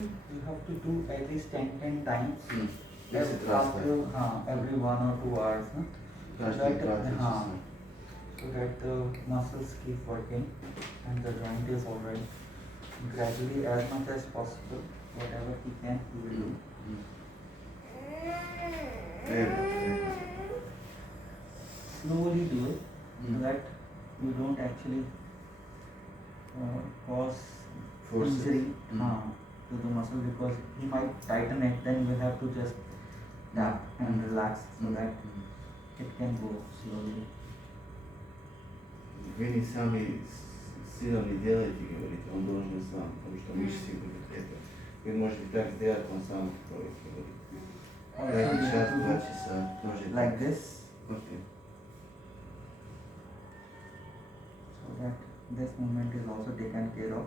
You have to do at least 10 times. Yes, it After every 1 or 2 hours. Practice. So that the muscles keep working and the joint is alright. Gradually, as much as possible, whatever he can, he will do. Slowly do it so that you don't actually cause injury to the muscle, because he might tighten it. Then you have to just tap and relax so that it can go slowly. Veni sami sinovi djelitelji, govorite, on должен сам, потому что мышцы будут это. Вы можете так сделать, он сам входит, говорит. Час, 2 часа, тоже like this. Okay. So that this movement is also taken care of.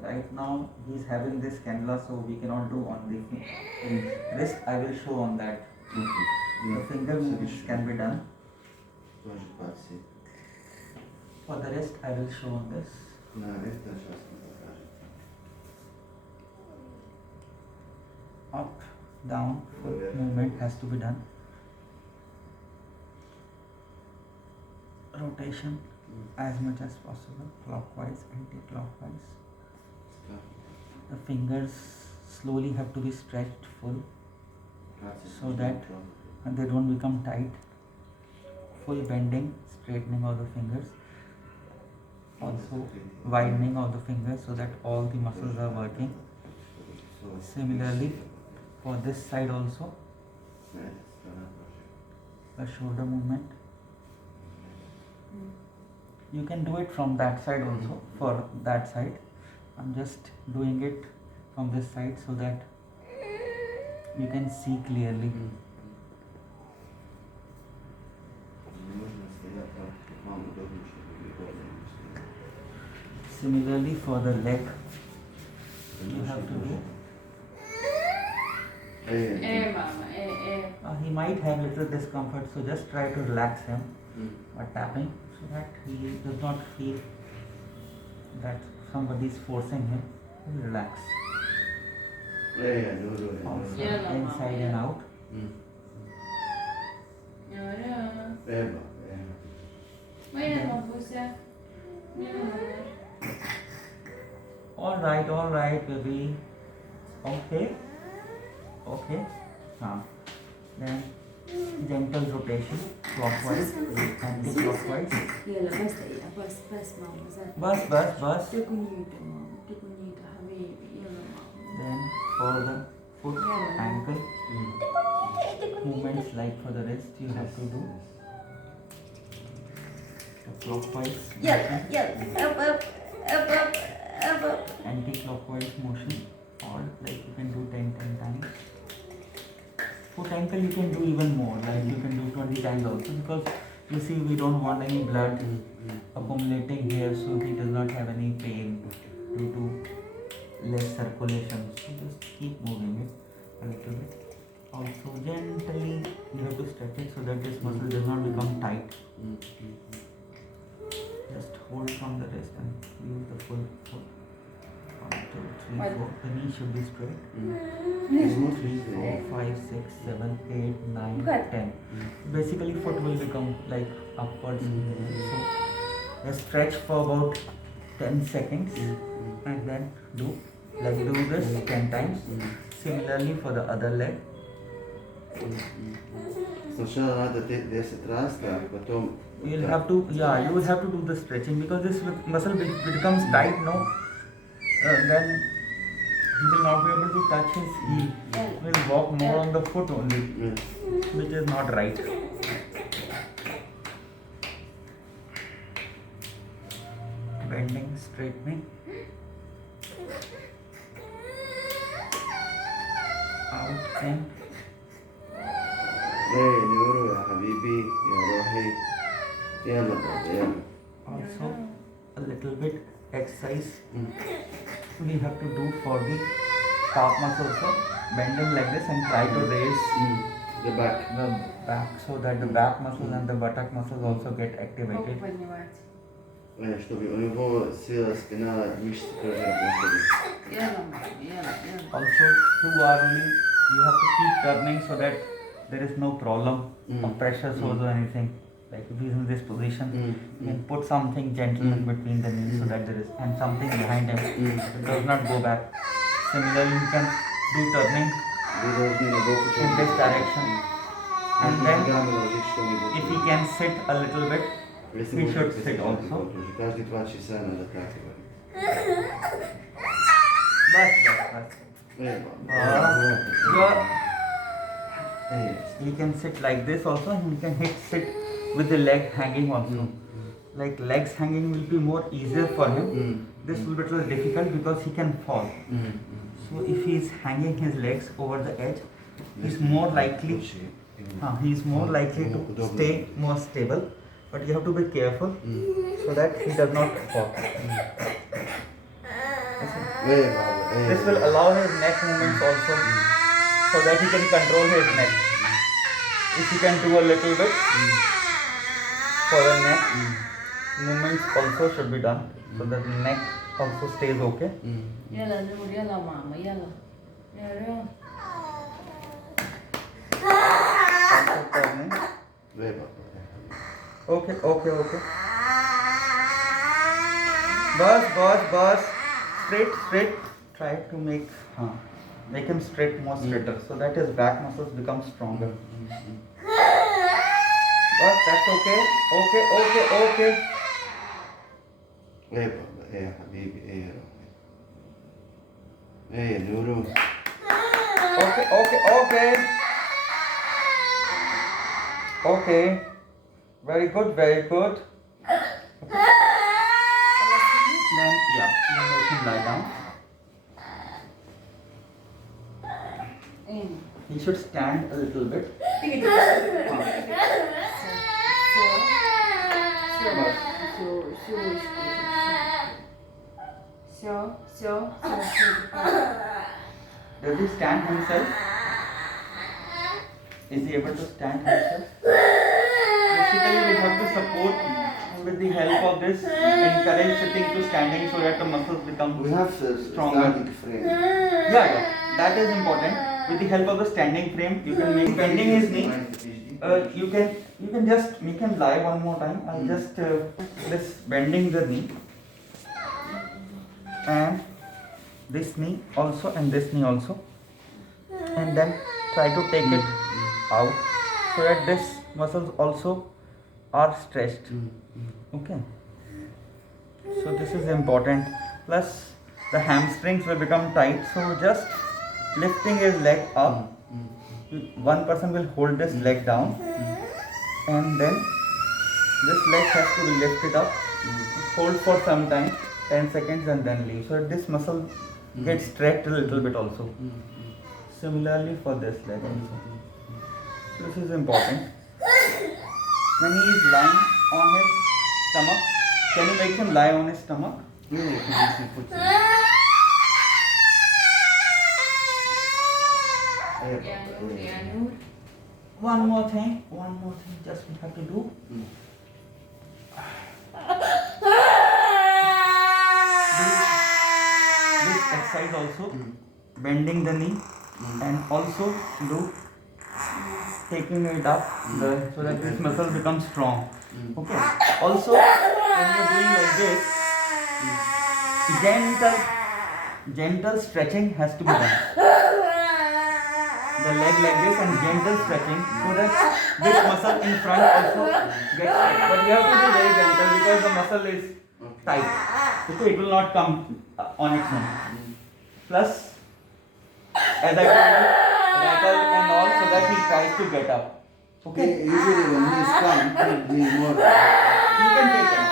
Right now he is having this cannula, so we cannot do on the wrist. I will show on that. The finger movements can be done. Тоже паси. For the rest, I will show on this. На это сейчас мы покажем. Up, down, foot movement has to be done. Rotation as much as possible, clockwise, anti-clockwise. The fingers slowly have to be stretched full so that they don't become tight. Full bending, straightening of the fingers. Also widening of the fingers so that all the muscles are working. Similarly, for this side also, the shoulder movement. You can do it from that side also, for that side. I'm just doing it from this side so that you can see clearly. Similarly, for the leg, you have to do. He might have little discomfort, so just try to relax him by tapping so that he does not feel that somebody is forcing him. He'll relax. Also, inside and out. All right, baby. Okay. Then gentle rotation, clockwise, anti-clockwise. Bus. Then for the foot, ankle movements like for the wrist, you have to do the clockwise, anti-clockwise motion, or like you can do 10 times. Foot ankle you can do even more, like you can do 20 times also, because you see we don't want any blood accumulating here, so he does not have any pain due to less circulation. So just keep moving it a little bit. Also gently you have to stretch it so that this muscle does not become tight. Just hold from the wrist and use the full foot. 1, 2, 3, 4. The knee should be straight. 2, 3, 4, 5, 6, 7, 8, 9, 10. Basically foot will become like upwards. So just stretch for about 10 seconds and then do this 10 times. Similarly for the other leg. Сначала надо 10 раз, так, потом... You will have to do the stretching, because this muscle becomes tight, no? Then he will not be able to touch his heel. He will walk more on the foot only, which is not right. Bending, straightening. Out and نورو يا حبيبي يا روحي يلا بابا يلا. Also a little bit exercise we have to do for the calf muscle also, bending like this and try to raise the back so that the back muscles and the buttock muscles also get activated. Чтобы у него сила спина, мышцы крылья походят. يلا ماما يلا. Also, to hourly, you have to keep turning so that there is no problem of pressure source or anything. Like if he's in this position, you can put something gentle in between the knees so that there is, and something behind him. It does not go back. Similarly, you can do turning in this direction. And then, if he can sit a little bit, he should sit also. Каждые 2 часа надо так говорить. Bas. He can sit like this also, and he can sit with the leg hanging also. Like legs hanging will be more easier for him. This will be a little difficult because he can fall. So if he is hanging his legs over the edge, he's more likely to stay more stable. But you have to be careful so that he does not fall. This will allow his neck movements also, so that he can control his neck. If he can do a little bit for the neck, movements also should be done, so that the neck also stays okay. يلا نور يلا ماما يلا. يلا. Also turning. Okay. Bus. Straight. Try to make him straight, more straighter, so that his back muscles become stronger. Bus, that's okay. يا حبيبي يا روحي. يا نورو. Okay. Very good. Okay. Then, you make him lie down. He should stand a little bit. Does he stand himself? Is he able to stand himself? Basically, we have to support with the help of this, encourage sitting to standing so that the muscles become We have stronger. standing frame. Yeah, that is important. With the help of the standing frame, you can make bending his knee. You can just make him lie one more time. I'll just this bending the knee and this knee also and this knee also, and then try to take it out so that this muscles also are stretched. Okay. So this is important. Plus the hamstrings will become tight. So just lifting his leg up. One person will hold this leg down, and then this leg has to be lifted up. Hold for some time, 10 seconds, and then leave. So this muscle gets stretched a little bit also. Similarly for this leg also. This is important. When he is lying on his stomach, can you make him lie on his stomach? One more thing, just we have to do. This exercise also, bending the knee, and also do taking it up so that this muscle becomes strong. Okay. Also, when you are doing like this, gentle stretching has to be done. The leg like this and gentle stretching so that this muscle in front also gets stretched. But you have to be very gentle because the muscle is tight. Okay, it will not come on its own. Plus, as I told you, rattle and all so that he tries to get up. Okay? Usually when he is calm, he more. You can take him.